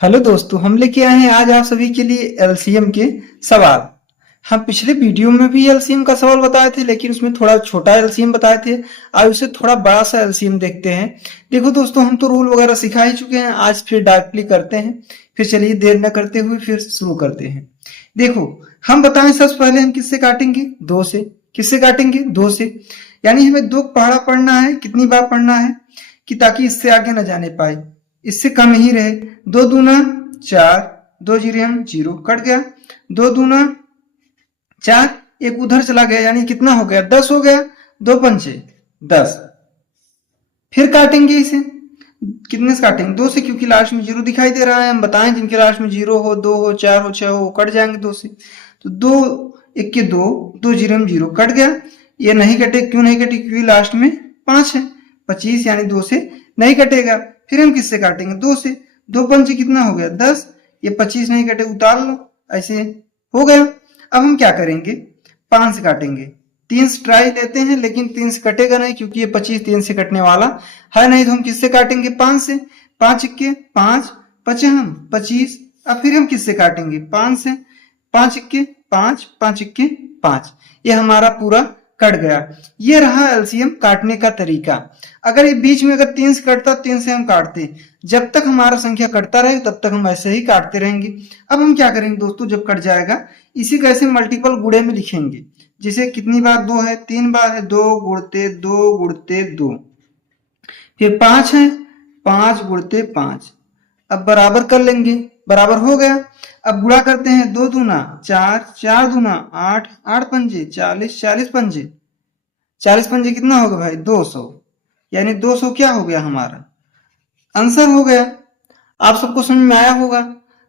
Hello दोस्तों, हम लेके आए हैं आज आप सभी के लिए एलसीएम के सवाल। हम पिछले वीडियो में भी एलसीएम का सवाल बताए थे, लेकिन उसमें थोड़ा छोटा एलसीएम बताए थे। आज उसे थोड़ा बड़ा सा एलसीएम देखते हैं। देखो दोस्तों, हम तो रूल वगैरह सिखा ही चुके हैं, आज फिर डायरेक्टली करते हैं। फिर चलिए देर न करते हुए फिर शुरू करते हैं। देखो, हम बताएं सबसे पहले हम किससे काटेंगे? दो से। किससे काटेंगे? दो से। यानी हमें दो पहाड़ा पढ़ना है। कितनी बार पढ़ना है कि ताकि इससे आगे न जाने पाए, इससे कम ही रहे। दो दूना चार, दो जीरो जीरो कट गया। दो दूना चार, एक उधर चला गया, यानी कितना हो गया? 10 हो गया। दो पंचे 10। फिर काटेंगे इसे। कितने से काटेंगे? दो से, क्योंकि लास्ट में जीरो दिखाई दे रहा है। हम बताएं जिनके लास्ट में जीरो हो, दो हो, चार हो, छह हो, कट जाएंगे दो से। तो दो एक के दो, दो जीरो जीरो कट गया। ये नहीं कटे, क्यों नहीं कटे? क्योंकि लास्ट में 5 है। 25 यानी दो से नहीं कटेगा। फिर हम किससे काटेंगे? दो से। दो पंचे कितना हो गया? 10। ये 25 नहीं कटे, उतार लो। ऐसे हो गया। अब हम क्या करेंगे? 5 से काटेंगे। 3 से ट्राई लेते हैं, लेकिन 3 से कटेगा नहीं, क्योंकि ये 25 3 से कटने वाला है नहीं। तो हम किससे काटेंगे? 5 से। 5 इक्के 5, पचे हम 25। अब फिर हम किससे काटेंगे? 5 से। 5 इक्के 5, 5 इक्के 5। ये हमारा पूरा कट गया। ये रहा एलसीएम काटने का तरीका। अगर ये बीच में अगर 3 से कटता, 3 से हम काटते। जब तक हमारा संख्या कटता रहे तब तक हम ऐसे ही काटते रहेंगे। अब हम क्या करेंगे दोस्तों? जब कट जाएगा, इसी को ऐसे मल्टीपल गुणे में लिखेंगे। जैसे कितनी बार दो है? 3 बार है। दो गुणते दो गुणते दो। फिर 5 है। 5 गुणते 5। अब बराबर कर लेंगे। बराबर हो गया। अब गुणा करते हैं। दो दूना चार, चार दूना आठ, आठ पंजे 40, 40 पंजे 40 पंजे कितना होगा भाई? 200। यानी 200 क्या हो गया? हमारा आंसर हो गया। आप सबको समझ में आया होगा।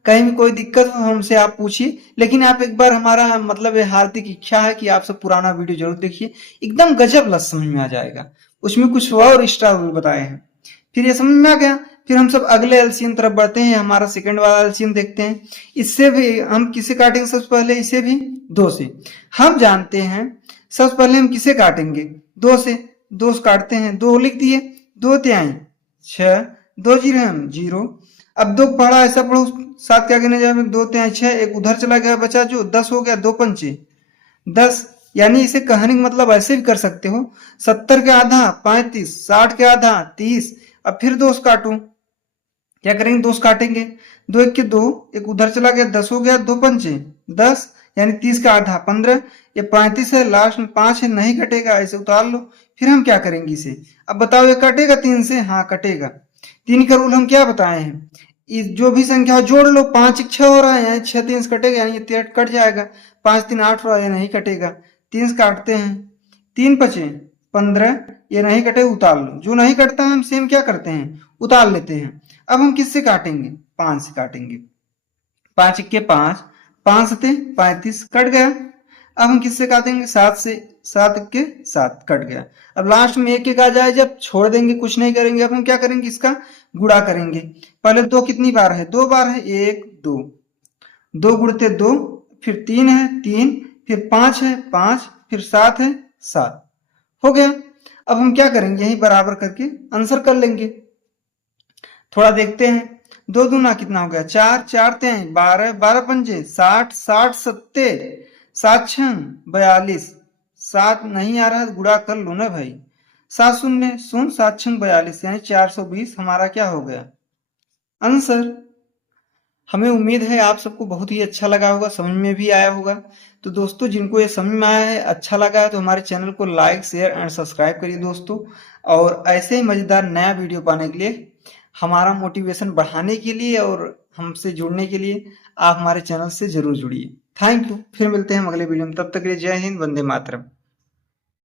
कहीं भी कोई दिक्कत हो हमसे आप पूछिए, लेकिन आप एक बार, हमारा मतलब हार्दिक इच्छा है कि आप सब पुराना वीडियो जरूर देखिए। एकदम गजब लग समझ में आ जाएगा। उसमें कुछ और एक्स्ट्रा रूल बताए हैं। फिर ये समझ में आ गया। फिर हम सब अगले एलसीएम तरफ बढ़ते हैं। हमारा सेकंड वाला एलसीएम देखते हैं। इससे भी हम किसे काटेंगे? सबसे पहले इसे भी दो से। हम जानते हैं सबसे पहले हम किसे काटेंगे? दो से। दो से काटते हैं। दो लिख दिए। दो त्याई 6, दो जीरो जीरो। अब दो पढ़ा, ऐसा पढ़ो 7 के आगे नहीं जाए। दो त्याई 6, एक उधर चला गया, बचा जो 10 हो गया। दो पंचे 10। यानी इसे कहने का मतलब ऐसे भी कर सकते हो। 70 के आधा 35, 60 के आधा 30। अब फिर दो से काटू। क्या करेंगे? दो से काटेंगे। दो एक के दो, एक उधर चला गया, 10 हो गया। दो पंचे 10, यानी 30 का आधा 15। ये 35 है, लास्ट में 5 है, नहीं कटेगा, ऐसे उतार लो। फिर हम क्या करेंगे इसे? अब बताओ, ये कटेगा 3 से? हाँ कटेगा। 3 का रूल हम क्या बताए हैं? जो भी संख्या जोड़ लो। 5 6 हो रहा है, यानी 6 3 से कटेगा, यानी ये कट जाएगा। 5 3 8 हो रहा है, नहीं कटेगा। 3 से काटते हैं। 3 पचे 15, ये नहीं कटे, उतार लो। जो नहीं कटता है हम सेम क्या करते हैं? उतार लेते हैं। अब हम किससे काटेंगे? 5 से काटेंगे। 5 इक्के 5, 5 सते 35 कट गया। अब हम किससे काटेंगे? 7 से। 7 इक्के 7 कट गया। अब लास्ट में एक एक आ जाए, जब छोड़ देंगे, कुछ नहीं करेंगे। अब हम क्या करेंगे? इसका गुणा करेंगे। पहले दो कितनी बार है? 2 बार है। 1 2, 2 गुणते 2, फिर 3 है 3, फिर 5 है 5, फिर 7 है 7। हो गया। अब हम क्या करेंगे? यही बराबर करके आंसर कर लेंगे। थोड़ा देखते हैं। दो दूना कितना हो गया? 4, 4 तें 12, 12 पंजे 60, 60 सत्ते 7 छंग 42। 7 नहीं आ रहा है, गुणा कर लो ना भाई। 7 शून्य शून्य, 7 छंग 42, यानी 420 हमारा क्या हो गया? आंसर। हमें उम्मीद है आप सबको बहुत ही अच्छा लगा होगा, समझ में भी आया होगा। तो दोस्तों, जिनको ये समझ में आया है, अच्छा लगा है, तो हमारे चैनल को लाइक शेयर एंड सब्सक्राइब करिए दोस्तों। और ऐसे ही मजेदार नया वीडियो पाने के लिए, हमारा मोटिवेशन बढ़ाने के लिए और हमसे जुड़ने के लिए आप हमारे चैनल से जरूर जुड़िए। Thank you. फिर मिलते हैं अगले वीडियो में। तब तक के लिए जय हिंद, वंदे मातरम।